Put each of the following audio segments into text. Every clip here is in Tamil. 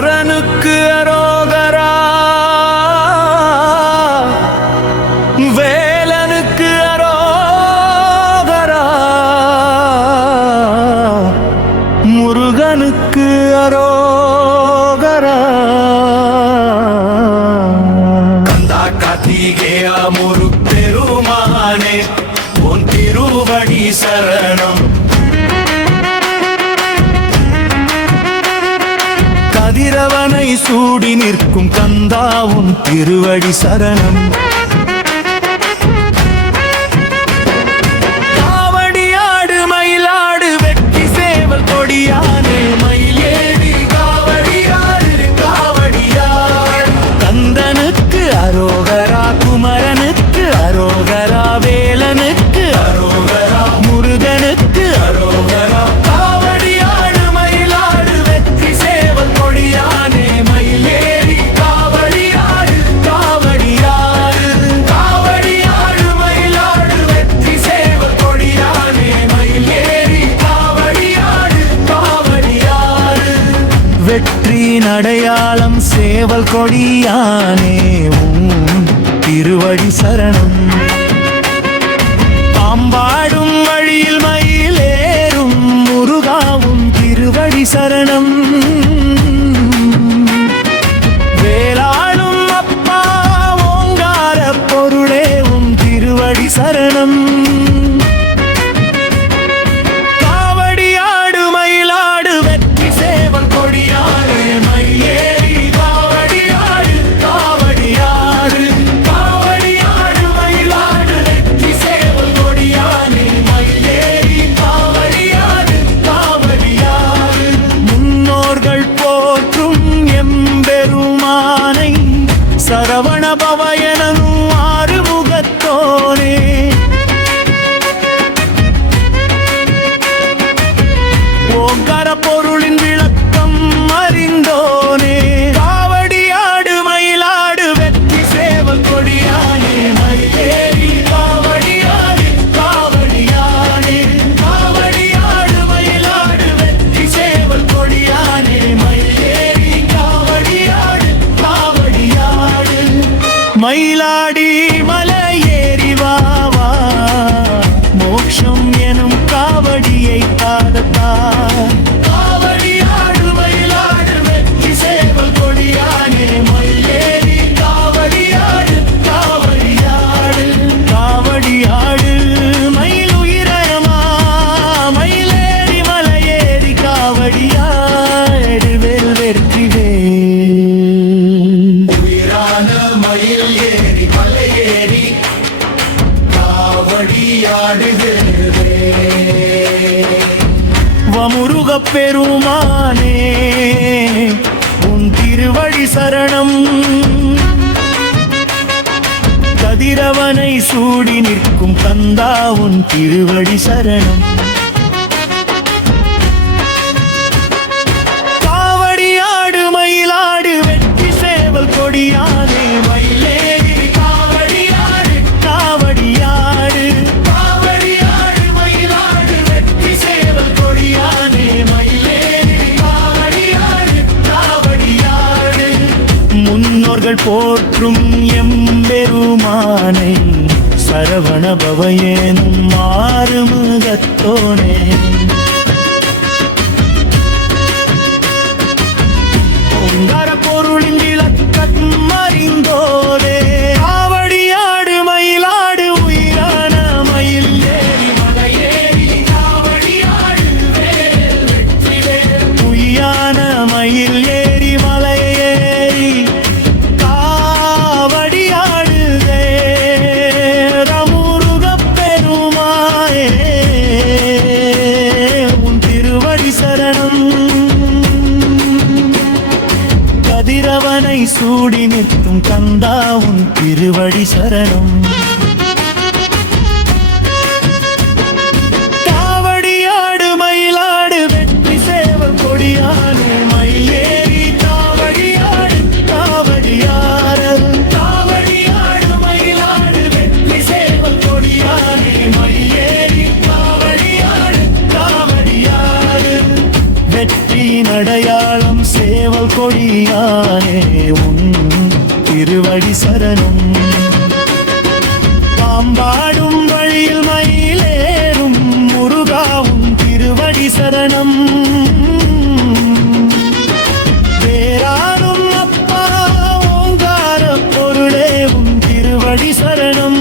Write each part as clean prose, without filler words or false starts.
குமரனுக்கு அரோகரா, வேலனுக்கு அரோகரா, முருகனுக்கு அரோகரா. கந்தா கார்த்திகேயா முருப்பெருமானே உன் திருவடி சரணம். கதிரவனை சூடி நிற்கும் கந்தா உன் திருவடி சரணம். காவடியாடு மயிலாடு வெற்றி சேவல் கொடியானே மயிலேறி காவடியாடு காவடியாடு. கந்தனுக்கு அரோகரா, குமரனுக்கு அரோகரா, வேலனுக்கு அரோகரா, முருகனுக்கு அரோகரா. காவடியாடு மயிலாடு வெற்றி சேவல் கொடியானே மயிலேறி காவடியாடு காவடியாடு. காவடியாடு மயிலாடு வெற்றி சேவல் கொடியானே மயிலேறி காவடியாடு காவடியாடு. வெற்றியின் அடையாளம் சேவல் கொடியானே உன் திருவடி சரணம். பாம்பாடும் வழியில் மயிலேறும் முருகாவும் திருவடி சரணம். வேளாளும் அப்பா ஓங்கார பொருளே உன் திருவடி சரணம். காவடியாடு மயிலாடு வெற்றி சேவல் கொடியானே மயிலேறி காவடியாடு காவடியாடு. காவடியாடு மயிலாடு வெற்றி சேவல் கொடியானே மயிலேறி காவடியாடு காவடியாடு. முன்னோர்கள் போற்றும் எம்பெருமானை சரவண பவயனும் ஆறுமுகத்தோனே. ஓங்கார பொருளின் விளக்கம் அறிந்தோனே. காவடியாடு மயிலாடு வெற்றி சேவல் கொடியானே மயிலேறி காவடியாடு காவடியாடு. காவடியாடு மயிலாடு வெற்றி சேவல் கொடியானே மயிலேறி காவடியாடு காவடியாடு. மயிலாடி மலையேறி வாவா மோட்சம் எனும் காவடியை தாரத்தா. காவடியாடு மயிலாடு வெற்றி சேவல் கொடியானே மயிலேறி காவடியாடு காவடியாடு. காவடியாடு மயில் உயிரமா மயிலேறி மலையேறி காவடியாடு வேல் வெற்றி வேல். உயிரான மயில் ஏறி மலையேறி காவடியாடுகிறதே. வமுருகப் பெருமானே உன் திருவடி சரணம். கதிரவனை சூடி நிற்கும் கந்தா உன் திருவடி சரணம். காவடியாடு மயிலாடு வெற்றி சேவல் கொடியானே மயிலேறி காவடியாடு காவடியாடு. காவடியாடு மயிலாடு வெற்றி சேவல் கொடியானே மயிலேறி காவடியாடு காவடியாடு. முன்னோர்கள் போற்றும் எம்பெருமானை சரவண பவயனும் ஆறுமுகத்தோனே. ஓங்கார பொருளின் விளக்கம் அறிந்தோனே. காவடியாடு மயிலாடு உயிரான மயில் ஏறி மலையேறி காவடியாடு வேல் வெற்றி வேல். உயிரான மயில் ஏறி மலையேறி காவடியாடு முருகப் பெருமானே உன் திருவடி சரணம். கதிரவனை சூடி நிற்கும் கந்தா உன் திருவடி சரணம். காவடியாடு மயிலாடு வெற்றி சேவல் கொடியானே மயிலேறி காவடியாடு காவடியாடு. காவடியாடு மயிலாடு வெற்றி சேவல் கொடியானே மயிலேறி காவடியாடு காவடியாடு. வெற்றியின் அடையாளம் சேவல் கொடியானே உன் திருவடி சரணம். பாம்பாடும் வழியில் மயிலேறும் முருகாவும் திருவடி சரணம். வேறாரும் அப்பா ஓங்கார பொருளேவும் திருவடி சரணம்.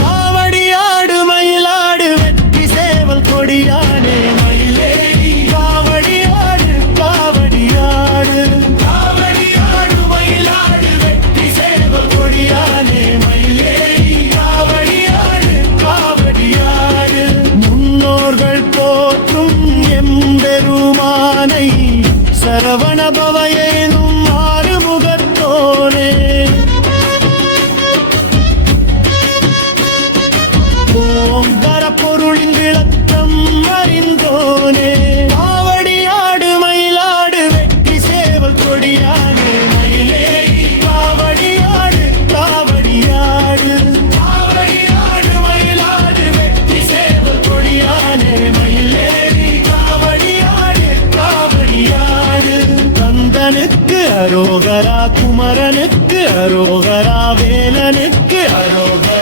காவடியாடு மயிலாடு வெற்றி சேவல் கொடியானே மயிலேறி காவடியாடு காவடியாடு. காவடியாடு மயிலாடு வெற்றி சேவல் கொடியானே மயிலேறி காவடியாடு காவடியாடு. முன்னோர்கள் போற்றும் எம்பெருமானை சரவண பவயேனும் ஆறுமுகத்தோனே. ஓங்கார பொருளின் விளக்கம் அறிந்தோனே. காவடியாடு மயிலாடு வெற்றி சேவல் கொடியானே மயிலேறி காவடியாடு காவடியாடு. காவடியாடு மயிலாடு வெற்றி சேவல் கொடியானே மயிலேறி காவடியாடு காவடியாடு. கந்தனுக்கு அரோகரா குமரனுக்கு அரோகரா வேலனுக்கு அரோகரா.